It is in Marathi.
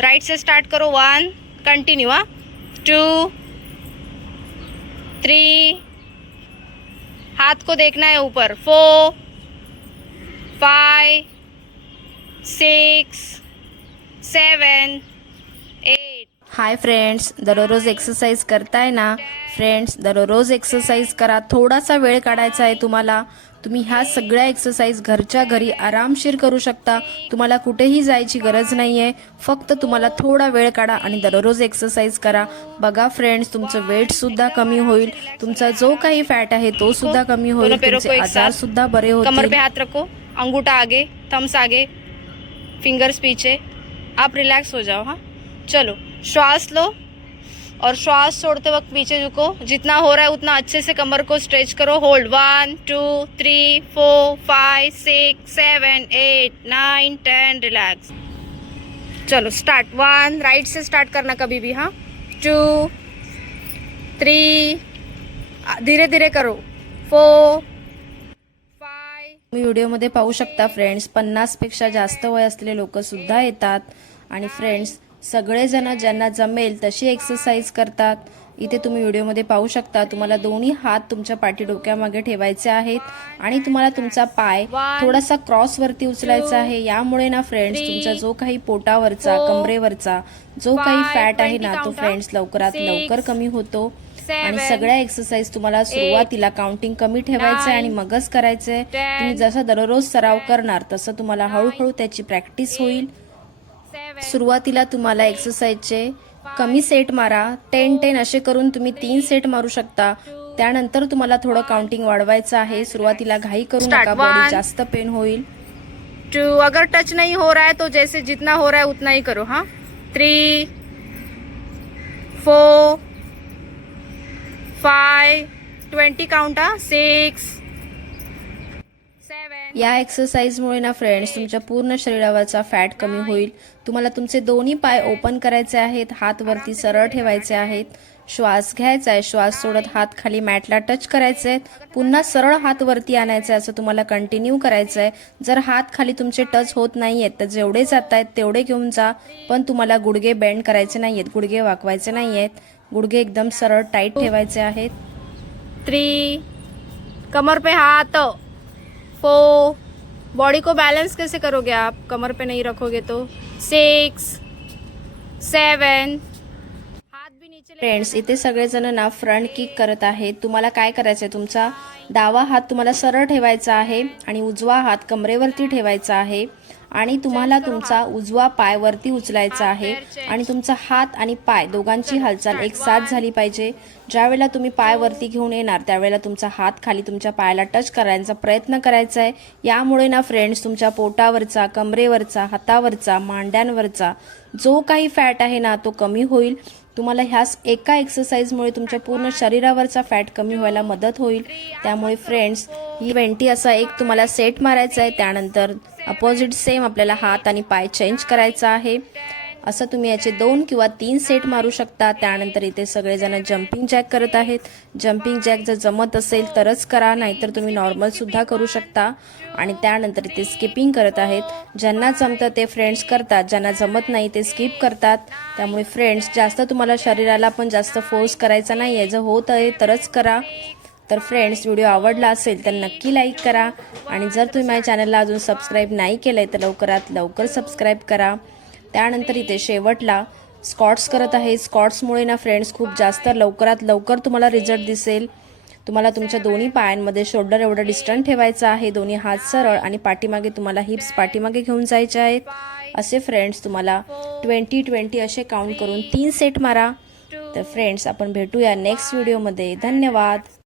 राइट से स्टार्ट करो. वन कंटिन्यू हाँ. टू थ्री हाथ को देखना है ऊपर. Four five six seven eight hi friends दररोज एक्सरसाइज करताय ना? फ्रेंड्स दररोज एक्सरसाइज करा. थोडासा वेळ काढायचा आहे तुम्हाला. तुम्ही ह्या सगळ्या एक्सरसाइज घरच्या घरी आरामशीर करू शकता. तुम्हाला कुठेही जायची गरज नाही आहे फक्त तुम्हाला थोडा वेळ काढा आणि दररोज एक्सरसाइज करा. बघा फ्रेंड्स तुमचं वेट सुद्धा कमी होईल. तुमचा जो काही फॅट आहे तो सुद्धा कमी होईल. तुमचे आजार सुद्धा बरे कमर होतील पे हाथ रखो. अंगूठा आगे थम्स आगे फिंगर्स पीछे. आप रिलैक्स हो जाओ हाँ? चलो श्वास लो. और श्वास छोड़ते वक्त पीछे झुको। जितना हो रहा है उतना अच्छे से कमर को स्ट्रेच करो। Hold one two three four five six seven eight nine ten relax चलो स्टार्ट वन राइट से स्टार्ट करना कभी भी हाँ? टू थ्री धीरे धीरे करो। फोर फाय तुम्ही व्हिडिओमध्ये पाहू शकता फ्रेंड्स पन्नासपेक्षा जास्त वय असलेले लोकसुद्धा येतात. आणि फ्रेंड्स सगळेजण ज्यांना जमेल तशी एक्सरसाइज करतात. इथे तुम्ही व्हिडिओमध्ये पाहू शकता तुम्हाला दोन्ही हात तुमच्या पाठी डोक्यामागे ठेवायचे आहेत आणि तुम्हाला तुमचा पाय थोडासा क्रॉस वरती उचलायचा आहे. यामुळे ना फ्रेंड्स तुमचा जो काही पोटावरचा कमरेवरचा जो काही फॅट आहे ना तो फ्रेंड्स लवकरात लवकर कमी होतो. आणि सगळ्या एक्सरसाइज तुम्हाला सुरुवातीला काउंटिंग कमी ठेवायचं आणि मगच करायचंय. तुम्ही जसं दररोज सराव करणार तसं तुम्हाला हळूहळू त्याची प्रॅक्टिस होईल. सुरुवातीला तुम्हाला एक्सरसाइजचे कमी सेट मारा. टेन टेन असे करून तुम्ही तीन सेट मारू शकता. त्यानंतर तुम्हाला थोडं काउंटिंग वाढवायचं आहे. सुरुवातीला घाई करू Start. नका. Body One. जास्त पेन होईल. टू अगर टच नहीं हो रहा है तो जैसे जितना हो रहा है उतना ही करो हाँ? Three four five twenty count हाँ? सिक्स या एक्सरसाइजमुळे ना फ्रेंड्स तुमच्या पूर्ण शरीरावरचा फॅट कमी होईल. तुम्हाला तुमचे दोन्ही पाय ओपन करायचे आहेत हात वरती सरळ ठेवायचे आहेत. श्वास घ्यायचा आहे श्वास सोडत हात खाली मॅटला टच करायचे आहेत. पुन्हा सरळ हात वरती आणायचे आहे असं तुम्हाला कंटिन्यू करायचं आहे. जर हात खाली तुमचे टच होत नाही आहेत तर जेवढे जात आहेत तेवढे घेऊन जा. पण तुम्हाला गुडघे बेंड करायचे नाही आहेत गुडघे वाकवायचे नाही आहेत. गुडघे एकदम सरळ टाईट ठेवायचे आहेत. थ्री कमर पे हाथ फोर बॉडी को बैलेंस कैसे करोगे आप? कमर पे नहीं रखोगे तो? सिक्स सेवन हाथ भी नीचे ले- फ्रेंड्स इथे सगळेजण ना फ्रंट किक करत आहेत. तुम्हाला काय करायचं आहे तुमचा? डावा हात तुम्हाला सरळ ठेवायचा आहे आणि उजवा हात कमरेवरती ठेवायचा आहे. आणि तुम्हाला तुमचा उजवा पाय वरती उचलायचा आहे आणि तुमचा हात आणि पाय दोघांची हालचाल एक साथ झाली पाहिजे. ज्यावेळेला तुम्ही पाय वरती घेऊन येणार त्यावेळेला तुमचा हात खाली तुमच्या पायाला टच करायचा प्रयत्न करायचा आहे. यामुळे ना फ्रेंड्स तुमच्या पोटावरचा कमरेवरचा हातावरचा मांड्यांवरचा जो काही फॅट आहे ना तो कमी होईल. तुम्हाला ह्याच एका एक्सरसाइजमुळे तुमच्या पूर्ण शरीरावरचा फॅट कमी व्हायला मदत होईल. त्यामुळे फ्रेंड्स ही ट्वेंटी असा एक तुम्हाला सेट मारायचा आहे. त्यानंतर अपोजिट सेम आपल्याला हात आणि पाय चेंज करायचा आहे. असं तुम्ही याचे दोन किंवा तीन सेट मारू शकता. त्यानंतर इथे सगळेजण जम्पिंग जॅक करत आहेत. जम्पिंग जॅक जर जमत असेल तरच करा नाहीतर तुम्ही नॉर्मल सुद्धा करू शकता. आणि त्यानंतर इथे स्किपिंग करत आहेत. ज्यांना जमतं ते फ्रेंड्स करतात. ज्यांना जमत नाही ते स्किप करतात. त्यामुळे फ्रेंड्स जास्त तुम्हाला शरीराला पण जास्त फोर्स करायचा नाही आहे जर होत आहे तरच करा. तर फ्रेंड्स व्हिडिओ आवडला असेल तर नक्की लाईक करा. आणि जर तुम्ही माझ्या चॅनलला अजून सबस्क्राईब नाही केलं आहे तर लवकरात लवकर सबस्क्राईब करा. त्यानंतर इथे शेवटला स्कॉट्स करत आहे. स्कॉट्समुळे ना फ्रेंड्स खूप जास्त लवकरात लवकर तुम्हाला रिझल्ट दिसेल. तुम्हाला तुमच्या दोन्ही पायांमध्ये शोल्डर एवढं डिस्टन्स ठेवायचं आहे. दोन्ही हात सरळ आणि पाठीमागे तुम्हाला हिप्स पाठीमागे घेऊन जायचे आहेत. असे फ्रेंड्स तुम्हाला ट्वेंटी ट्वेंटी असे काउंट करून तीन सेट मारा. तर फ्रेंड्स आपण भेटूया नेक्स्ट व्हिडिओमध्ये धन्यवाद.